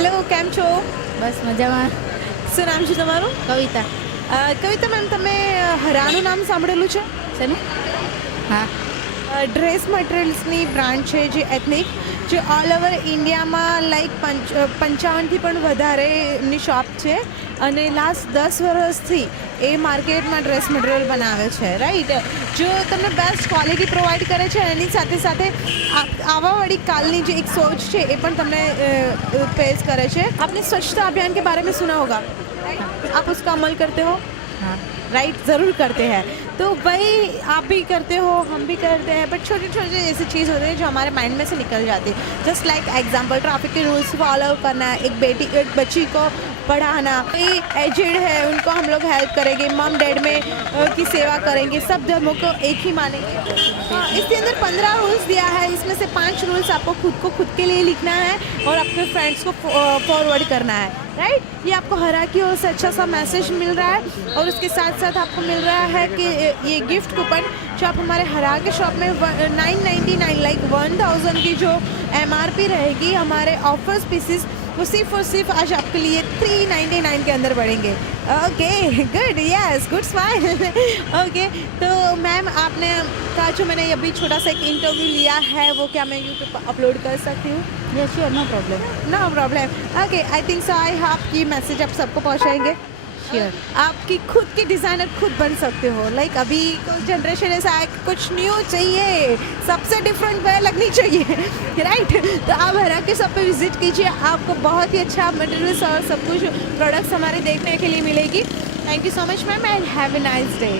Hello, કેમ છો? બસ મજામાં. શું નામ છે તમારું? કવિતા કવિતા મેમ, તમે હરાનું નામ સાંભળેલું છે? છે ને? હા. ડ્રેસ મટીરિયલ્સની બ્રાન્ડ છે જે એથનિક, જે ઓલ ઓવર ઇન્ડિયામાં લાઈક 55થી પણ વધારે એમની શોપ છે અને લાસ્ટ 10 વર્ષથી એ માર્કેટમાં ડ્રેસ મટીરિયલ બનાવે છે, રાઈટ? જો તમને બેસ્ટ ક્વોલિટી પ્રોવાઈડ કરે છે એની સાથે સાથે આવાવાળી કાલની જે એક સોચ છે એ પણ તમને પેશ કરે છે. आपने स्वच्छता अभियान के बारे में सुना होगा, आप उसका अमल करते हो? हाँ. राइट, ज़रूर करते हैं. तो वही आप भी करते हो, हम भी करते हैं, बट छोटे छोटे ऐसी चीज़ होती है जो हमारे माइंड में से निकल जाती है. जस्ट लाइक एग्जाम्पल, ट्रैफिक के रूल्स फॉलो करना, एक बच्ची को पढ़ाना, कोई एजेड है उनको हम लोग हेल्प करेंगे, मम डैड में की सेवा करेंगे, सब धर्मों को एक ही मानेंगे. इसके अंदर 15 रूल्स दिया है, इसमें से 5 रूल्स आपको खुद के लिए लिखना है और अपने फ्रेंड्स को फॉरवर्ड करना है, राइट? ये आपको हरा की ओर से अच्छा सा मैसेज मिल रहा है और उसके साथ साथ आपको मिल रहा है कि ये गिफ्ट कूपन जो आप हमारे हरा के शॉप में 999 लाइक 1000 की जो MRP रहेगी, हमारे ऑफर्स पीसेस वो सिर्फ और सिर्फ आज आपके लिए 399 के अंदर पड़ेंगे. Okay, good, yes, good smile. Okay, तो मैम आपने कहा जो मैंने अभी छोटा सा एक इंटरव्यू लिया है वो क्या मैं यूट्यूब पर अपलोड कर सकती हूँ? ये sure, no problem. No problem. Okay, I think so. I hope ये मैसेज आप सबको पहुँचाएंगे. श्योर. आपकी खुद की डिज़ाइनर खुद बन सकते हो. लाइक अभी को जनरेशन ऐसा है, कुछ न्यू चाहिए, सबसे डिफरेंट वे लगनी चाहिए, राइट? तो आप हरा के शॉप पे विजिट कीजिए, आपको बहुत ही अच्छा मटेरियल्स और सब कुछ प्रोडक्ट्स हमारे देखने के लिए मिलेगी. Thank you so much ma'am and have a nice day.